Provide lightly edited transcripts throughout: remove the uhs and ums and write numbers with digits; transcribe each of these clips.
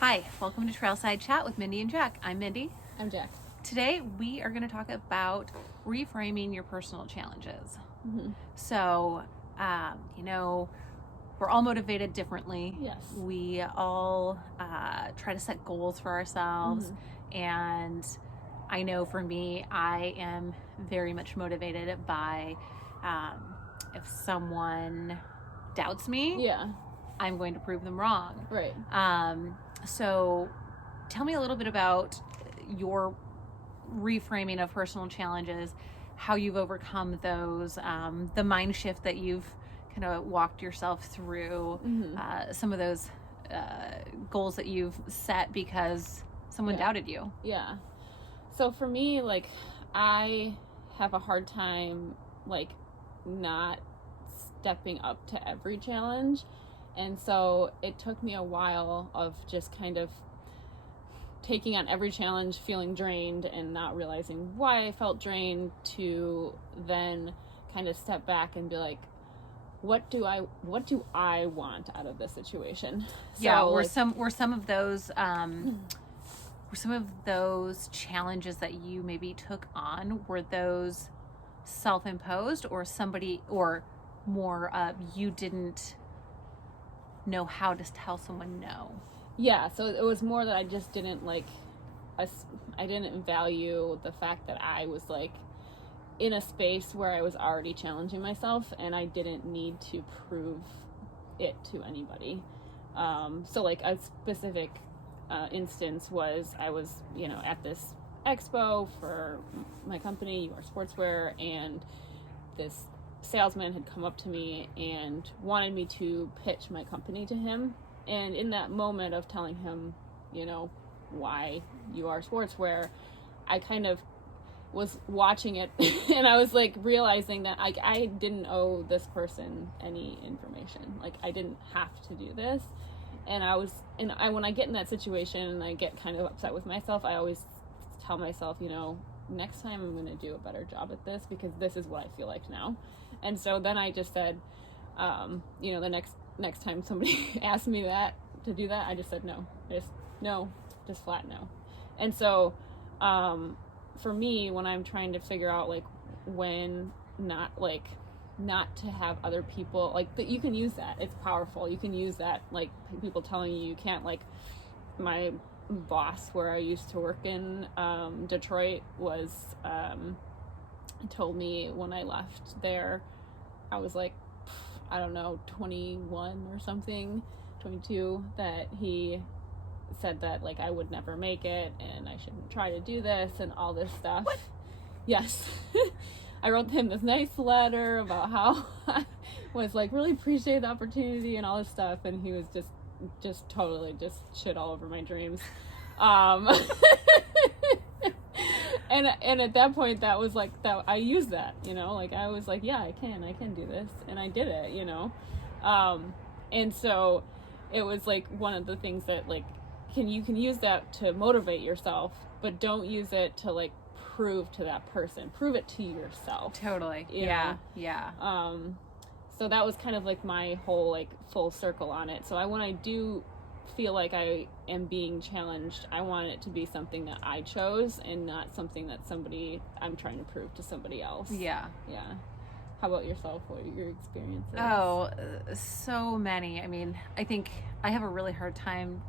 Hi, welcome to Trailside Chat with Mindy and Jac. I'm Mindy. I'm Jac. Today we are going to talk about reframing your personal challenges. Mm-hmm. So, we're all motivated differently. Yes. We all try to set goals for ourselves. Mm-hmm. And I know for me, I am very much motivated by if someone doubts me, Yeah. I'm going to prove them wrong. Right. So tell me a little bit about your reframing of personal challenges, how you've overcome those, the mind shift that you've kind of walked yourself through, Mm-hmm. some of those goals that you've set because someone doubted you. Yeah. So for me, I have a hard time, not stepping up to every challenge. And so it took me a while of just kind of taking on every challenge, feeling drained and not realizing why I felt drained, to then kind of step back and be like, what do I want out of this situation? So were some of those challenges that you maybe took on, were those self-imposed, or somebody, or more you didn't know how to tell someone no? Yeah, so it was more that I just didn't I didn't value the fact that I was in a space where I was already challenging myself and I didn't need to prove it to anybody. So a specific instance was, I was at this expo for my company, UR Sportswear, and this salesman had come up to me and wanted me to pitch my company to him. And in that moment of telling him, why UR Sportswear, I kind of was watching it and I was realizing that I didn't owe this person any information. I didn't have to do this. And when I get in that situation and I get kind of upset with myself, I always tell myself, next time I'm going to do a better job at this, because this is what I feel like now. And so then I just said, the next time somebody asked me to do that, I just said no. Just flat no. And so for me, when I'm trying to figure out when not to have other people that, you can use that. It's powerful. You can use that, people telling you can't. My boss where I used to work in Detroit was told me when I left there, I was I don't know, 21 or something, 22, that he said that I would never make it and I shouldn't try to do this and all this stuff. What? Yes. I wrote him this nice letter about how I was really appreciate the opportunity and all this stuff, and he was just totally just shit all over my dreams. And at that point, that was that I used that, I was yeah, I can do this, and I did it, and so it was one of the things that you can use that to motivate yourself, but don't use it to prove to that person. Prove it to yourself. Totally. Yeah. So that was kind of my whole full circle on it. So when I do feel like I am being challenged, I want it to be something that I chose and not something that I'm trying to prove to somebody else. Yeah. How about yourself? What are your experiences? Oh, so many. I mean, I think I have a really hard time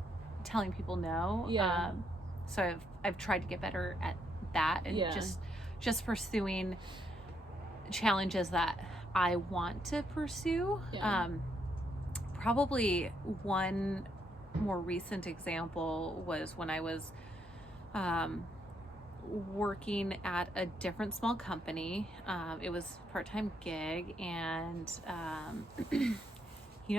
telling people no. Yeah. So I've tried to get better at that, and just pursuing challenges that I want to pursue. Probably one more recent example was when I was working at a different small company. It was a part-time gig, and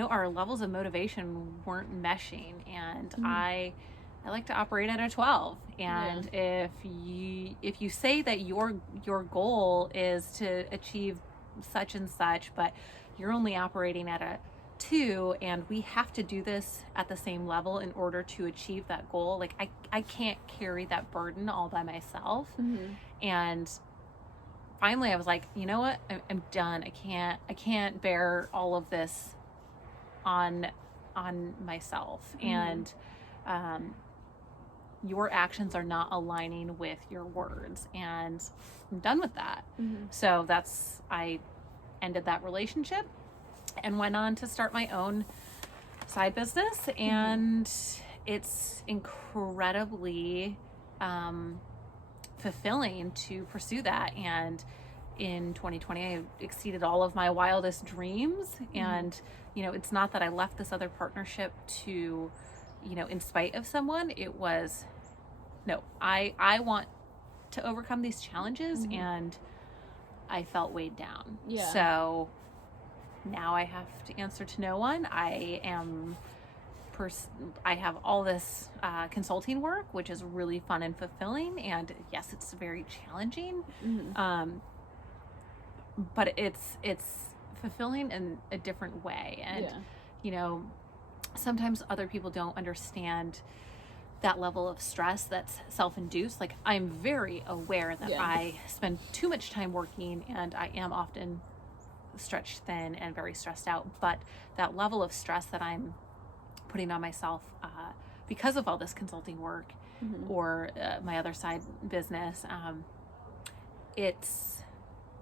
our levels of motivation weren't meshing, and I like to operate at a 12. And if you say that your goal is to achieve such and such, but you're only operating at a 2, and we have to do this at the same level in order to achieve that goal, I can't carry that burden all by myself. And finally I was like, you know what, I'm done. I can't bear all of this on myself. And your actions are not aligning with your words, and I'm done with that. Mm-hmm. So I ended that relationship and went on to start my own side business, and it's incredibly fulfilling to pursue that. And in 2020, I exceeded all of my wildest dreams. And, it's not that I left this other partnership to, in spite of someone. It was, no, I want to overcome these challenges, and I felt weighed down. Yeah. So now I have to answer to no one. I have all this consulting work, which is really fun and fulfilling. And yes, it's very challenging. But it's fulfilling in a different way. And, sometimes other people don't understand that level of stress that's self-induced. Like, I'm very aware that I spend too much time working, and I am often stretched thin and very stressed out. But that level of stress that I'm putting on myself because of all this consulting work or my other side business, it's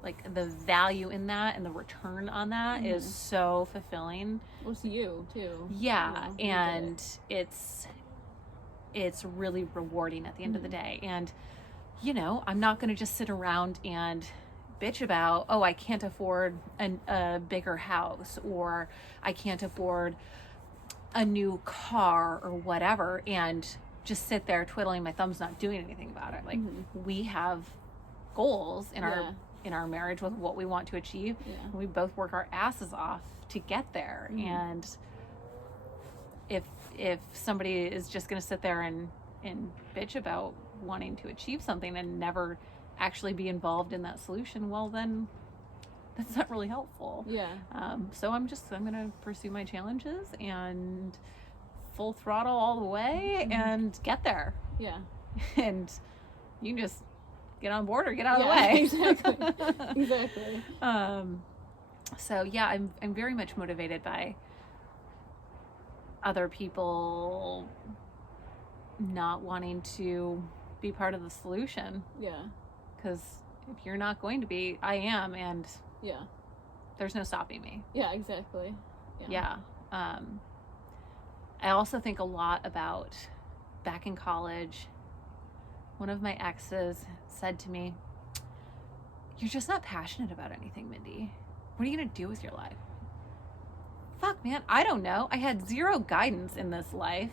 like the value in that and the return on that is so fulfilling. Well, it's you too. Yeah, and it's really rewarding at the end of the day. And I'm not going to just sit around and bitch about, oh, I can't afford a bigger house, or I can't afford a new car or whatever, and just sit there twiddling my thumbs, not doing anything about it. Like, we have goals in our marriage with what we want to achieve. And we both work our asses off to get there. And if somebody is just going to sit there and bitch about wanting to achieve something and never actually be involved in that solution, well, then that's not really helpful. So I'm going to pursue my challenges and full throttle all the way and get there. And you can just get on board or get out of the way. Exactly. So I'm very much motivated by other people not wanting to be part of the solution. Because if you're not going to be, I am, and there's no stopping me. Exactly. I also think a lot about back in college. One of my exes said to me, "You're just not passionate about anything, Mindy. What are you going to do with your life?" Fuck, man, I don't know. I had zero guidance in this life.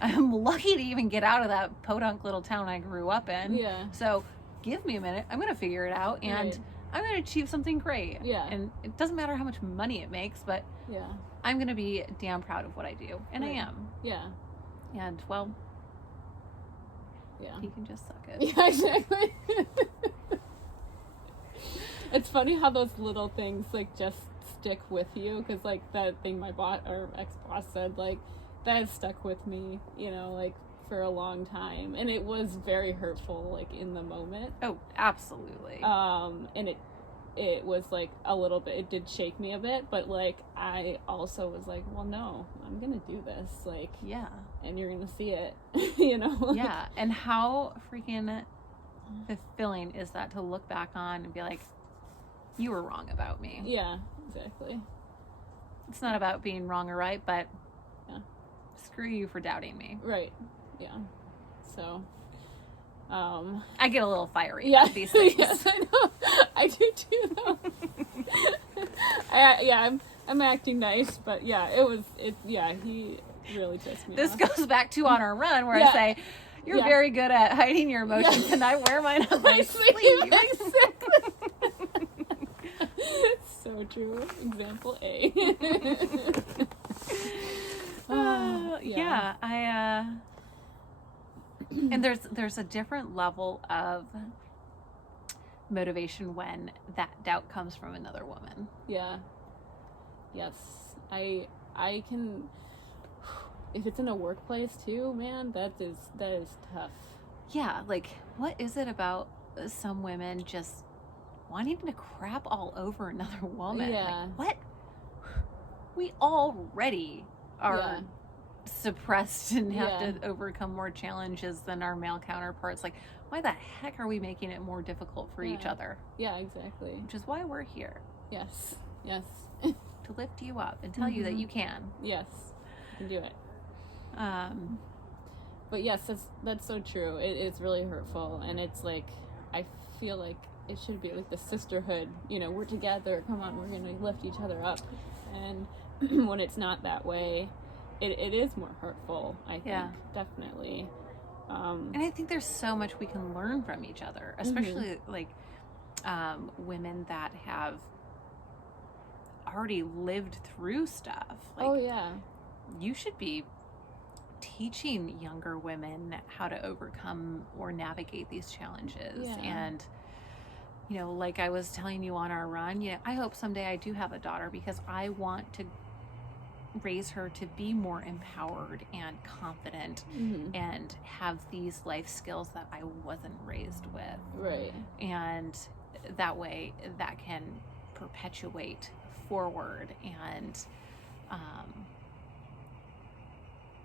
I'm lucky to even get out of that podunk little town I grew up in. So give me a minute. I'm going to figure it out, and I'm going to achieve something great. And it doesn't matter how much money it makes, but I'm going to be damn proud of what I do. And I am. And, well, he can just suck it. Exactly. It's funny how those little things, like, just stick with you, because, like, that thing my ex-boss said, like, that has stuck with me, like, for a long time, and it was very hurtful, like, in the moment. Oh, absolutely. And it was, like, a little bit, it did shake me a bit, but, like, I also was like, well, no, I'm gonna do this, like, and you're gonna see it, like, and how freaking fulfilling is that to look back on and be like, you were wrong about me. Exactly. It's not about being wrong or right, but screw you for doubting me. So I get a little fiery about these things. Yes, I know. I do too, though. I'm acting nice, but he really pissed me This off. Goes back to On Our Run, where I say, you're very good at hiding your emotions, and I wear mine on my sleeve. So true. Example A. And there's a different level of motivation when that doubt comes from another woman. Yes. I can, if it's in a workplace too, man, that is tough. Like, what is it about some women just wanting to crap all over another woman? Like, what? We already are suppressed and have to overcome more challenges than our male counterparts. Like, why the heck are we making it more difficult for each other? Yeah, exactly. Which is why we're here. Yes. Yes. To lift you up and tell you that you can. Yes. You can do it. But yes, that's so true. It's really hurtful, and it's like, I feel like it should be like the sisterhood, you know, we're together, come on, we're gonna lift each other up. And when it's not that way, it is more hurtful, I think. Definitely. And I think there's so much we can learn from each other, especially like women that have already lived through stuff. Like, you should be teaching younger women how to overcome or navigate these challenges. And, you know, like I was telling you on our run, I hope someday I do have a daughter, because I want to raise her to be more empowered and confident and have these life skills that I wasn't raised with. Right. And that way that can perpetuate forward. And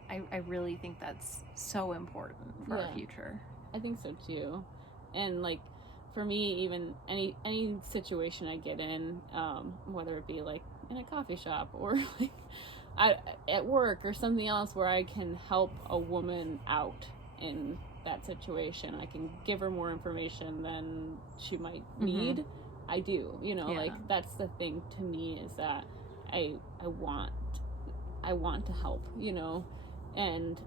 I really think that's so important for our future. I think so too. And like, for me, even any situation I get in, whether it be like in a coffee shop or like at work or something else where I can help a woman out in that situation, I can give her more information than she might need. I do, you know, like that's the thing to me, is that I want to help, you know. And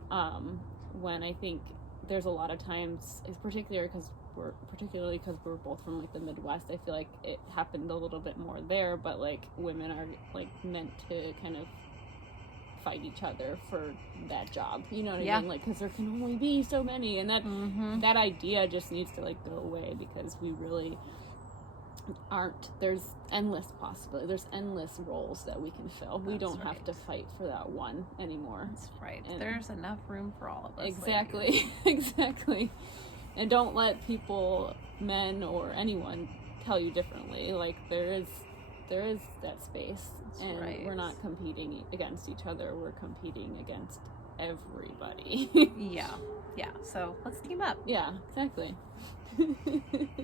when I think there's a lot of times, particularly because we're both from like the Midwest, I feel like it happened a little bit more there, but like women are like meant to kind of fight each other for that job, you know what I mean? Like, because there can only be so many, and that idea just needs to like go away, because we really aren't, there's endless possibility, there's endless roles that we can fill. We don't have to fight for that one anymore. That's right. And there's enough room for all of us. Exactly. Exactly. And don't let people, men or anyone, tell you differently. Like, there is that space. That's and we're not competing against each other, we're competing against everybody. Yeah. So let's team up. Yeah, exactly.